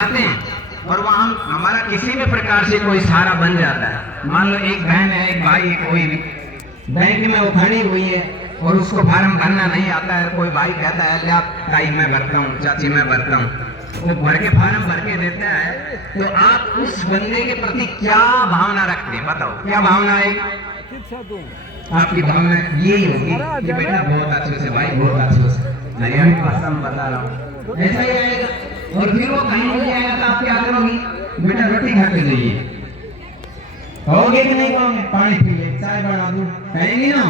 आते हैं और वहाँ हमारा किसी भी प्रकार से कोई सहारा बन जाता है। मान लो एक बहन है, एक भाई है, कोई भी बैंक में वो खड़ी हुई है और उसको फार्म भरना नहीं आता है। कोई भाई कहता है ले आप ताई मैं भरता हूँ, चाची मैं भरता हूँ, वो भर के फार्म भर के देता है। तो आप उस बंदे के प्रति क्या भावना रखते हैं? बताओ क्या भावना आएगी? आपकी भावना यही होगी कि बेटा बहुत अच्छे से, भाई बहुत अच्छे से, हरियाणा भाषा में बता रहा हूँ, ऐसा ही आएगा। और फिर वो कहीं हो जाएगा तो आप क्या करोगी? बेटा रोटी खा के जाइए, कहोगे कि नहीं कहोगे? पानी पी ले, चाय बना दूं, कहेंगे ना।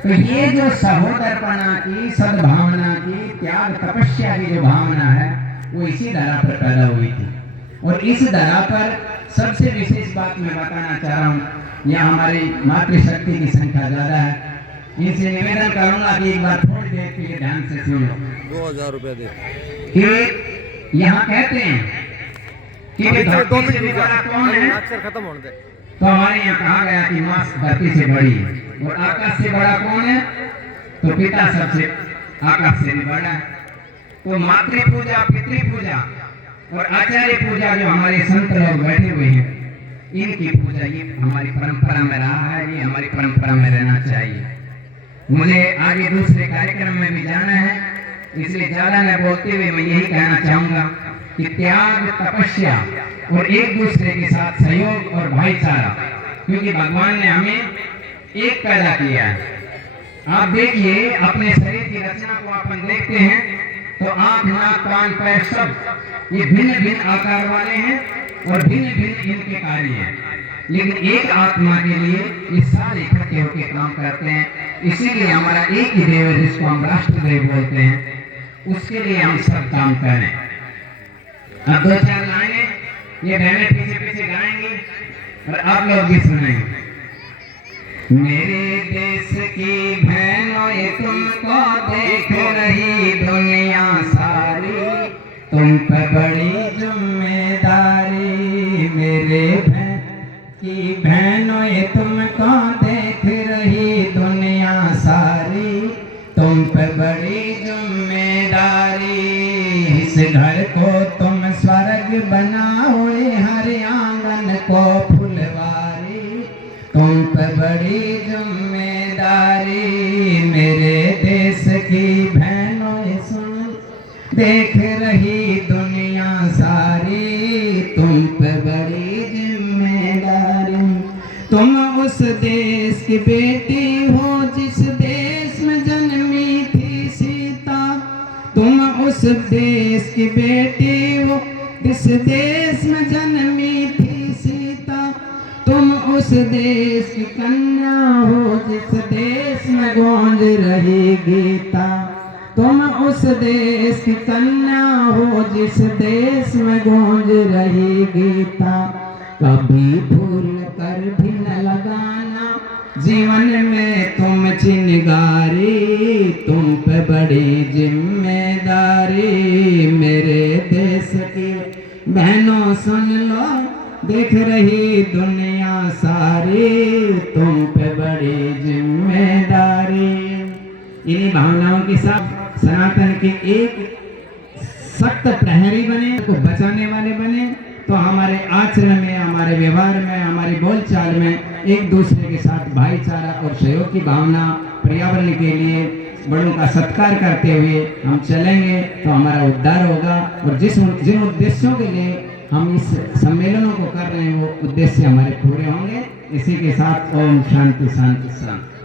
तो ये जो सहोदरपना की, सद्भावना की, त्याग तपस्या की जो भावना है वो इसी धरा पर पैदा हुई थी। और इस धरा पर सबसे विशेष बात मैं बताना चाह रहा हूँ, यहाँ हमारी मातृशक्ति की संख्या ज्यादा है। इनसे निवेदन करूंगा कि एक बार थोड़ी देर के लिए ध्यान से सुनो। 2000 रुपया दे कि यहाँ कहते हैं कि धरती से भी बड़ा कौन है? अक्षर खत्म होने दे। तो हमारे यहाँ कहा गया कि माँ धरती से बड़ी है। और आकाश से बड़ा कौन है? तो पिता सबसे आकाश से भी बड़ा है। तो मातृ पूजा, पितृ पूजा और आचार्य पूजा जो हमारे संत लोग बैठे हुए हैं, इनकी पूजा ये हमारी परंपरा में रहा है, ये हमारी परंपरा में रहना चाहिए। मुझे आगे दूसरे कार्यक्रम में भी जाना है, इसलिए ज्यादा न बोलते हुए मैं यही कहना चाहूंगा कि त्याग, तपस्या और एक दूसरे के साथ सहयोग और भाईचारा, क्योंकि भगवान ने हमें एक पैदा किया है। आप देखिए अपने शरीर की रचना को अपन देखते हैं तो आंख, नाक, कान, पैर सब ये भिन्न भिन्न आकार वाले हैं और भिन्न भिन्न इनके कार्य हैं, लेकिन एक आत्मा के लिए ये सारे इकट्ठे होकर काम करते हैं। इसीलिए हमारा एक ही देव है जिसको हम राष्ट्रदेव बोलते हैं, उसके लिए हम सब काम करें। अब 2-4 लाइनें ये बहनें पीछे पीछे गाएंगी और आप लोग भी सुनेंगे। मेरे देश की बहनों ये तुमको देख रही दुनिया सारी, तुम पे बड़ी जिम्मेदारी। मेरे की बहनों ये तुमको देख रही दुनिया सारी, तुम पे बड़ी जिम्मेदारी। इस घर को तुम स्वर्ग बनाओ, हर आंगन को फुलवारी, तुम पे बड़ी जिम्मेदारी। मेरे देश की बहनों सुन, देख रही दुनिया सारी, तुम पे बड़ी जिम्मेदारी। तुम उस देश की बेटी हो जिस देश में जन्मी थी सीता, तुम उस देश की बेटी हो जिस देश में जन्मी थी सीता, तुम उस देश की कन्या हो जिस देश में गूंज रही गीता, तुम उस देश की कन्या हो जिस देश में गूंज रही गीता। कभी भूल कर भी न लगाना जीवन में तुम चिंगारी, तुम पे बड़ी जिम्मेदारी। मेरे देश की बहनों सुन लो, देख रही दुनिया सारी, तुम पे बड़ी जिम्मेदारी। इन्हीं भावनाओं के साथ सनातन के एक सख्त प्रहरी बने, को बचाने वाले बने, तो हमारे आचरण में, हमारे व्यवहार में, हमारी बोलचाल में एक दूसरे के साथ भाईचारा और सहयोग की भावना, पर्यावरण के लिए बड़ों का सत्कार करते हुए हम चलेंगे तो हमारा उद्धार होगा। और जिन उद्देश्यों के लिए हम इस सम्मेलनों को कर रहे हैं वो उद्देश्य हमारे पूरे होंगे। इसी के साथ ओम शांति शांति शांति।